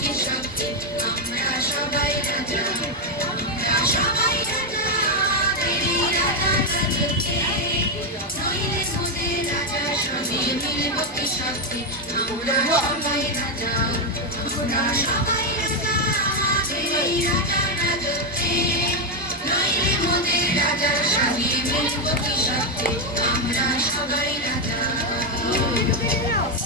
কি সত্যি আমরা সবাই রাজা, আমরা সবাই রাজা, এই রাজার রাজত্বে নইলে মোদের রাজা সবই মিলব কি সত্যি আমরা সবাই রাজা, আমরা সবাই রাজা, এই রাজার রাজত্বে নইলে মোদের রাজা সবই মিলব কি সত্যি আমরা সবাই রাজা।